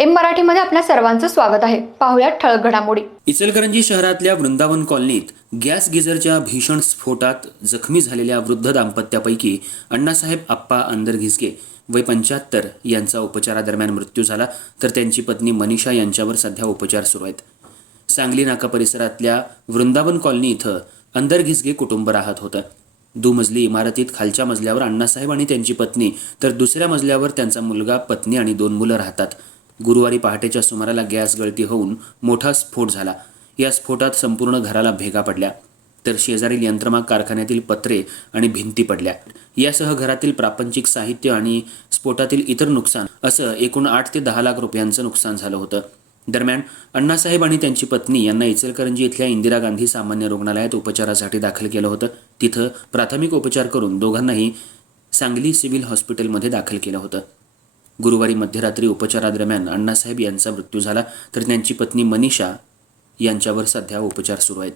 M मराठीमध्ये आपल्या सर्वांचं स्वागत आहे. पाहुयात ठळक घडामोडी. इचलकरंजी शहरातल्या वृंदावन कॉलनीत गॅस गिझरच्या भीषण स्फोटात जखमी झालेल्या वृद्ध दाम्पत्यापैकी अण्णासाहेब आप्पा अंदरघिसगे वय पंच्याहत्तर यांचा उपचारादरम्यान मृत्यू झाला तर त्यांची पत्नी मनीषा यांच्यावर सध्या उपचार सुरू आहेत. सांगली नाका परिसरातल्या वृंदावन कॉलनी इथं अंदरघिसगे कुटुंब राहत होतं. दुमजली इमारतीत खालच्या मजल्यावर अण्णासाहेब आणि त्यांची पत्नी तर दुसऱ्या मजल्यावर त्यांचा मुलगा पत्नी आणि दोन मुलं राहतात. गुरुवारी पहाटेच्या सुमाराला गॅस गळती होऊन मोठा स्फोट झाला. या स्फोटात संपूर्ण घराला भेगा पडल्या. तर शेजारील यंत्रमाग कारखान्यातील पत्रे आणि भिंती पडल्या. यासह घरातील प्रापंचिक साहित्य आणि स्फोटातील इतर नुकसान असं एकूण आठ ते दहा लाख रुपयांचं नुकसान झालं होतं. दरम्यान अण्णासाहेब आणि त्यांची पत्नी यांना इचलकरंजी इथल्या इंदिरा गांधी सामान्य रुग्णालयात उपचारासाठी दाखल केलं होतं. तिथं प्राथमिक उपचार करून दोघांनाही सांगली सिव्हिल हॉस्पिटलमध्ये दाखल केलं होतं. गुरुवारी मध्यरात्री उपचारादरम्यान अण्णासाहेब यांचा मृत्यू झाला तर त्यांची पत्नी मनीषा यांच्यावर सध्या उपचार सुरू आहेत.